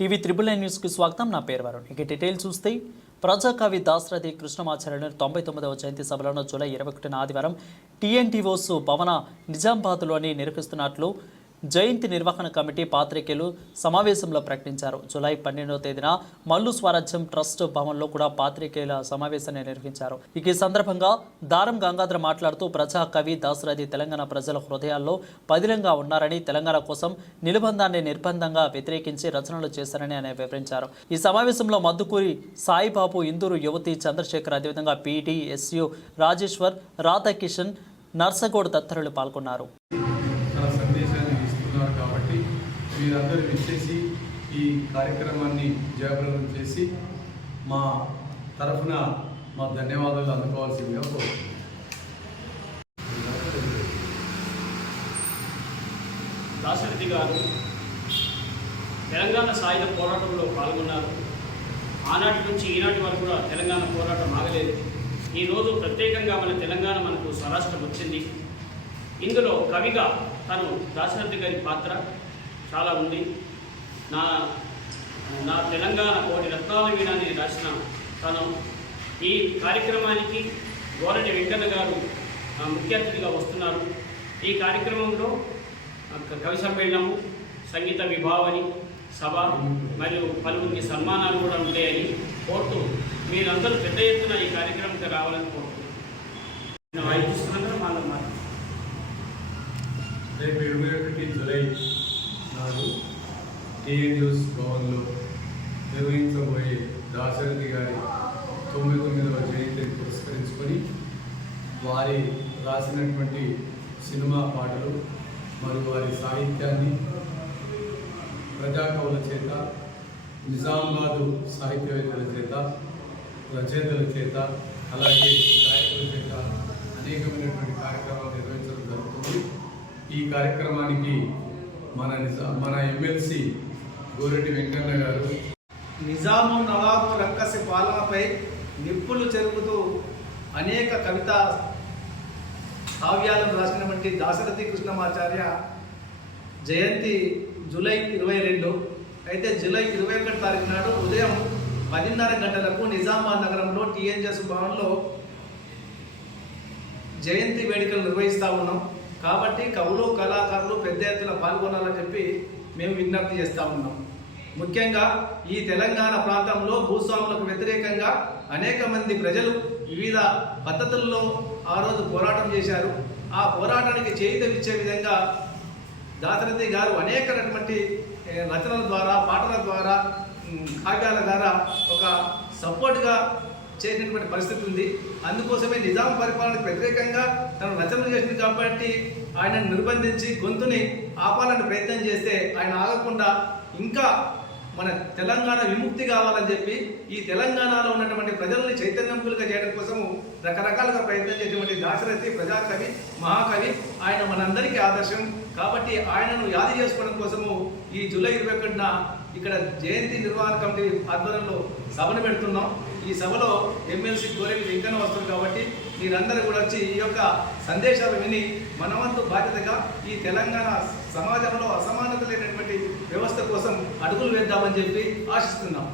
TV triple nine న్యూస్కి స్వాగతం. నా పేరు వరుణ్. ఇక డీటెయిల్స్ చూస్తే ప్రజాకవి దాశరథి కృష్ణమాచార్యుల తొంభై తొమ్మిదవ జయంతి సభలను జూలై ఇరవై ఒకటిన ఆదివారం టీఎన్టీఓస్ భవన నిజామాబాద్లోని నిర్వహిస్తున్నట్లు జయంతి నిర్వహణ కమిటీ పాత్రికేయులు సమావేశంలో ప్రకటించారు. జూలై పన్నెండవ తేదీన మల్లు స్వరాజ్యం ట్రస్ట్ భవన్లో కూడా పాత్రికేయుల సమావేశాన్ని నిర్వహించారు. ఇక ఈ సందర్భంగా దారం గంగాధర మాట్లాడుతూ ప్రజా కవి దాశరథి తెలంగాణ ప్రజల హృదయాల్లో పదిలంగా ఉన్నారని తెలంగాణ కోసం నిలుబంధాన్ని నిర్బంధంగా వ్యతిరేకించి రచనలు చేశారని ఆయన వివరించారు. ఈ సమావేశంలో మద్దుకూరి సాయిబాబు ఇందూరు యువతి చంద్రశేఖర్ అదేవిధంగా పీటీ ఎస్యు రాజేశ్వర్ రాధాకిషన్ నర్సగోడ్ తదితరులు పాల్గొన్నారు తన సందేశాన్ని ఇస్తున్నారు కాబట్టి మీరందరూ విచ్చేసి ఈ కార్యక్రమాన్ని జయప్రదం చేసి మా తరఫున మా ధన్యవాదాలు అందుకోవాల్సిందిగా కోరుతున్నాను దాశరథి గారు తెలంగాణ సాయుధ పోరాటంలో పాల్గొన్నారు. ఆనాటి నుంచి ఈనాటి వరకు కూడా తెలంగాణ పోరాటం ఆగలేదు. ఈరోజు ప్రత్యేకంగా మన తెలంగాణ మనకు స్వరాష్ట్రం వచ్చింది. ఇందులో కవిగా తను దాశరథి గారి పాత్ర చాలా ఉంది. నా నా తెలంగాణ కోటి రత్నాల వీణాన్ని రాసిన తను ఈ కార్యక్రమానికి గోరటి వెంకన్న గారు ముఖ్య అతిథిగా వస్తున్నారు. ఈ కార్యక్రమంలో కవి సమ్మేళనము సంగీత విభావని సభ మరియు పలువురికి సన్మానాలు కూడా ఉంటాయని కోరుతూ మీరందరూ పెద్ద ఎత్తున ఈ కార్యక్రమంకి రావాలని కోరుతున్నాను. వాయిస్తున్నాను రేపు ఇరవై ఒకటి జూలై నాడు టీఎన్యూస్ భవన్లో నిర్వహించబోయే దాశరథి గారి తొంభై తొమ్మిదవ జయంతిని పురస్కరించుకొని వారి రాసినటువంటి సినిమా పాటలు మరియు వారి సాహిత్యాన్ని ప్రజాకవుల చేత నిజామాబాదు సాహిత్యవేత్తల చేత రచయితల చేత అలాగే గాయకుల చేత అనేకమైనటువంటి కార్యక్రమాలు నిర్వహించడం జరుగుతుంది. ఈ కార్యక్రమానికి మన మన ఎమ్మెల్సీ గోరెడ్డి వెంకన్న గారు. నిజాము నవాబు రక్కసి పాలనపై నిప్పులు చెరుపుతూ అనేక కవిత కావ్యాలను రాసినటువంటి దాశరథి కృష్ణమాచార్య జయంతి జూలై ఇరవై రెండు. అయితే జూలై ఇరవై ఒకటి తారీఖు నాడు ఉదయం పదిన్నర గంటలకు నిజామాబాద్ నగరంలో టీఎన్జెస్ భవన్లో జయంతి వేడుకలు నిర్వహిస్తూ ఉన్నాం. కాబట్టి కవులు కళాకారులు పెద్ద ఎత్తున పాల్గొనాలని చెప్పి మేము విజ్ఞప్తి చేస్తూ ఉన్నాం. ముఖ్యంగా ఈ తెలంగాణ ప్రాంతంలో భూస్వాములకు వ్యతిరేకంగా అనేక మంది ప్రజలు వివిధ పద్ధతుల్లో ఆ రోజు పోరాటం చేశారు. ఆ పోరాటానికి చేయితమిచ్చే విధంగా దాశరథి గారు అనేకమైనటువంటి రచనల ద్వారా పాటల ద్వారా కావ్యాల ద్వారా ఒక సపోర్ట్గా చేసినటువంటి పరిస్థితి ఉంది. అందుకోసమే నిజాం పరిపాలనకు వ్యతిరేకంగా తను రచనలు చేసింది కాబట్టి ఆయనను నిర్బంధించి గొంతుని ఆపాలని ప్రయత్నం చేస్తే ఆయన ఆగకుండా ఇంకా మన తెలంగాణ విముక్తి కావాలని చెప్పి ఈ తెలంగాణలో ఉన్నటువంటి ప్రజల్ని చైతన్యములుగా చేయడం కోసము రకరకాలుగా ప్రయత్నం చేసేటువంటి దాశరథి ప్రజాకవి మహాకవి ఆయన మనందరికీ ఆదర్శం. కాబట్టి ఆయనను యాది చేసుకోవడం కోసము ఈ జూలై ఇరవై ఒకటిన ఇక్కడ జయంతి నిర్వహణ కమిటీ ఆధ్వర్యంలో సభను పెడుతున్నాం. ఈ సభలో ఎమ్మెల్సీ గోరెలు వెంకన్న వస్తుంది కాబట్టి మీరందరూ కూడా వచ్చి ఈ యొక్క సందేశాలు విని మనవంతు బాధ్యతగా ఈ తెలంగాణ సమాజంలో అసమానత లేనటువంటి వ్యవస్థ కోసం అడుగులు వేద్దామని చెప్పి ఆశిస్తున్నాం.